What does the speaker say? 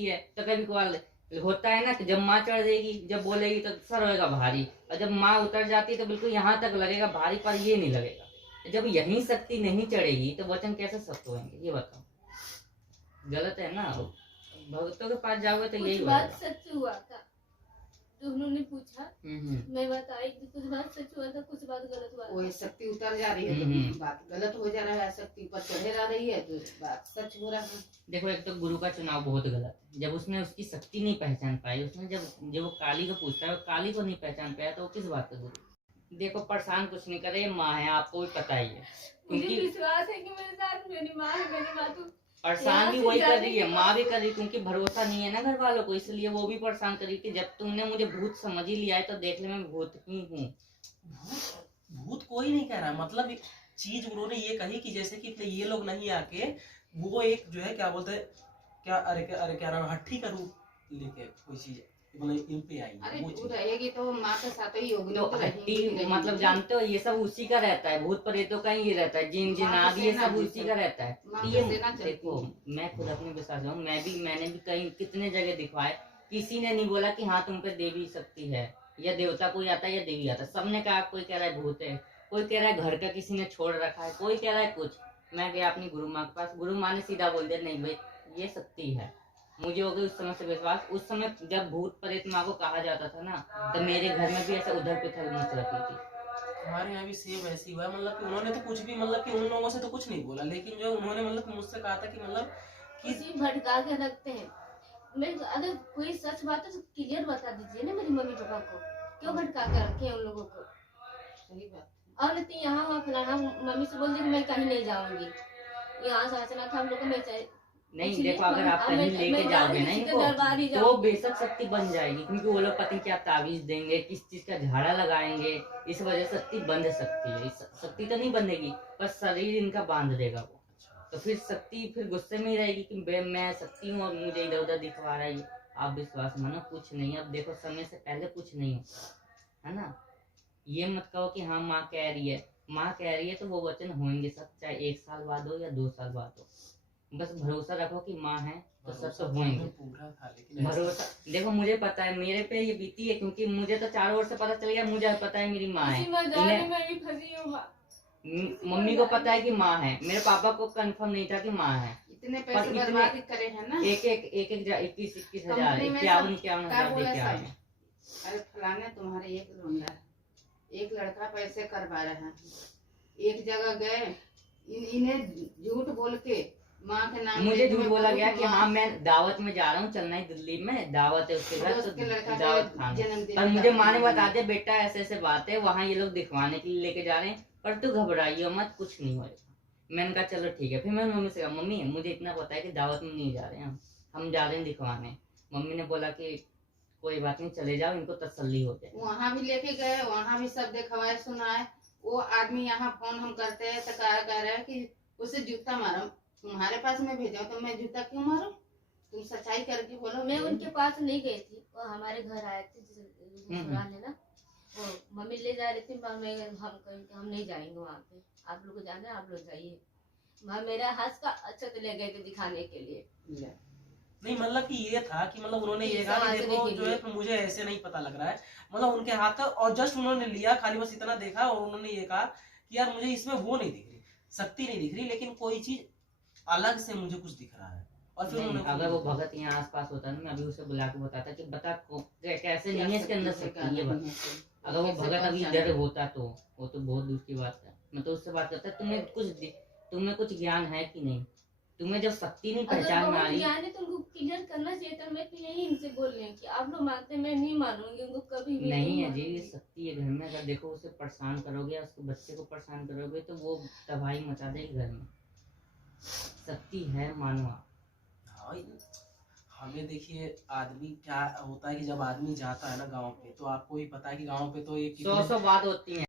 है तो कभी कभार होता है ना कि जब माँ चढ़ जाएगी, जब बोलेगी तो सर होएगा भारी, और जब माँ उतर जाती है तो बिल्कुल यहाँ तक लगेगा भारी, पर ये नहीं लगेगा। जब यही शक्ति नहीं चढ़ेगी तो वचन कैसे सत्य होंगे, ये बताओ। गलत है ना। भक्तों के पास जाओगे तो यही कुछ बात होगा। सच हुआ था जो उन्होंने पूछा, मैं बताई कि कुछ बात सच हुआ था, कुछ बात गलत हुआ था। वो शक्ति उतर जा रही है तो बात गलत हो जा रहा है, शक्ति ऊपर चढ़े जा रही है तो बात सच हो रहा है। देखो, एक तो गुरु का चुनाव बहुत गलत है। जब उसने उसकी शक्ति नहीं पहचान पाई, उसने जब वो काली को पूछता है, काली को नहीं पहचान पाया, तो वो किस बात का गुरु। देखो, परेशान कुछ नहीं करे, माँ है, आपको भी पता ही है। मुझे विश्वास है कि मेरे साथ मेरी माँ है, मेरी माँ तो परेशान भी वही कर रही है, माँ भी कर रही है, क्योंकि भरोसा नहीं है ना घर वालों को, इसलिए वो भी परेशान कर रही कि जब तुमने मुझे भूत समझ ही लिया है तो देख ले मैं भूत ही हूँ। भूत कोई नहीं कह रहा, मतलब एक चीज उन्होंने ये कही कि जैसे कि ये लोग नहीं आके वो एक जो है क्या बोलते हैं, क्या अरे क्या नाम, हट्ठी का रूप लेके कोई चीज मतलब इन पे आई। अरे वो रहेगी तो माँ के साथ ही होगी। तो हट्टी मतलब जानते हो, ये सब उसी का रहता है, भूत प्रेतों का ही ये रहता है, जिन जिनाद ये सब उसी का रहता है। ये देखो, मैं खुद अपने विश्वास हूँ, मैंने भी कहीं कितने जगह दिखवाए, किसी ने नहीं बोला कि हाँ तुम पे देवी शक्ति है या देवता कोई आता है या देवी आता है। सबने कहा, कोई कह रहा है भूत है, कोई कह रहा है घर का किसी ने छोड़ रखा है, कोई कह रहा है कुछ। मैं गया अपनी गुरु माँ के पास, गुरु माँ ने सीधा बोल दिया, नहीं भाई ये शक्ति है। मुझे हो गई उस समय से विश्वास। उस समय जब भूत प्रेत माँ को कहा जाता था ना, तो मेरे घर में भी ऐसा उधर पिथल मच रखी थी। हमारे यहाँ भी सेम ऐसी हुआ, मतलब कि उन्होंने तो कुछ भी, मतलब कि उन लोगों से तो कुछ नहीं बोला, लेकिन जो उन्होंने मतलब मुझसे कहा था कि मतलब किसी भटका के रखते हैं। मैं अगर कोई सच बात है तो क्लियर बता दीजिए ना मेरी मम्मी पापा को, क्यों भटका कर रखे हैं उन लोगों को। सही बात। और नहीं यहाँ वहाँ फलाना, मम्मी से बोल दी मैं कहीं नहीं जाऊंगी, यहाँ सोचना था हम लोग को। मैं नहीं देखो, अगर आप कहीं लेके जाओगे ना इनको तो बेशक शक्ति बन जाएगी, क्योंकि वो लोग पति क्या ताबीज देंगे, किस चीज का झाड़ा लगाएंगे, इस वजह से शक्ति बंध सकती है। शक्ति तो नहीं बंधेगी, पर शरीर इनका बांध देगा वो। तो फिर शक्ति फिर गुस्से में ही रहेगी कि मैं शक्ति हूँ और मुझे इधर उधर दिखवा रहा है। आप विश्वास मानो, कुछ नहीं। अब देखो, समय से पहले कुछ नहीं होता है ना। ये मत कहो कि हाँ माँ कह रही है, माँ कह रही है तो वो वचन होंगे सब, चाहे 1 साल बाद हो या 2 साल बाद हो। बस भरोसा रखो कि माँ है तो सब तो होंगे। भरोसा देखो, मुझे पता है, मेरे पे ये बीती है, क्योंकि मुझे तो चारों ओर से पता चल गया, मुझे पता है मेरी माँ है। मम्मी को पता है कि माँ है, मेरे पापा को कंफर्म नहीं था कि माँ है। इतने पैसे बर्बाद करे हैं ना, एक 21 हजार 51 हजार देके आए हैं। अरे फलाने तुम्हारे एक लौंडा, एक लड़का पैसे करवा रहे हैं, एक जगह गए, इन्हें झूठ बोल के माँ के नाम, मुझे झूठ बोला गया कि हाँ मैं दावत में जा रहा हूँ, चेन्नई दिल्ली में दावत है उसके घर, तो दावत खाने। पर मुझे माँ ने बता दिया, बेटा ऐसे ऐसे बात है, वहाँ ये लोग दिखवाने के लिए लेके जा रहे हैं, पर तू घबराइयो मत, कुछ नहीं होगा। मैंने कहा चलो ठीक है। फिर मैंने मम्मी से कहा, मम्मी मुझे इतना पता है कि दावत में नहीं जा रहे हैं, हम जा रहे हैं दिखवाने। मम्मी ने बोला कि कोई बात नहीं, चले जाओ, इनको तसल्ली हो जाए। वहाँ भी लेके गए, वहाँ भी सब दिखवाए सुनाए। वो आदमी यहाँ फोन हम करते हैं तो कह रहे हैं कि उसे जूता मारो, तुम्हारे पास में भेजा तो मैं जूता क्यों मारूं, तुम सच्चाई करके बोलो। मैं उनके पास नहीं गई थी, वो हमारे घर आए थे ससुराल है ना, वो मम्मी ले जा रही थी। हम नहीं जाएंगे वहाँ पे, आप लोग को जाना है आप लोग जाइए। वहाँ मेरा हाथ का अच्छा तो ले गए थे दिखाने के लिए। नहीं, मतलब कि ये था कि मतलब उन्होंने ये कहा कि देखो जो है तो मुझे ऐसे नहीं पता लग रहा है, मतलब उनके हाथ का, और जस्ट उन्होंने लिया, खाली बस इतना देखा, और उन्होंने ये कहा कि यार मुझे इसमें वो नहीं दिख रही, शक्ति नहीं दिख रही, लेकिन कोई चीज अलग से मुझे कुछ दिख रहा है। और फिर अगर वो भगत यहाँ आसपास होता ना, मैं अभी उसे बुला के बताता कि बता कैसे नहीं है इसके अंदर शक्ति, ये बता। अगर वो भगत अभी इधर होता तो वो तो बहुत दूर की बात है। मैं तो उससे बात करता, तुम्हें कुछ ज्ञान है कि नहीं, तुम्हें जब शक्ति नहीं पहचान में आ रही, ज्ञान है तो उनको क्लियर करना चाहिए था। मैं तो यही इनसे बोल रही हूँ कि आप लोग मानते, मैं नहीं मानूंगी उनको कभी भी। नहीं है जी, ये शक्ति है घर में। अगर देखो उसे परेशान करोगे, उसके बच्चे को परेशान करोगे, तो वो तबाही मचा देगी घर में। शक्ति है, मानो आप। हाँ, हमें देखिए, आदमी क्या होता है कि जब आदमी जाता है ना गांव पे, तो आपको ही पता है कि गांव पे तो एक 100 बात होती है।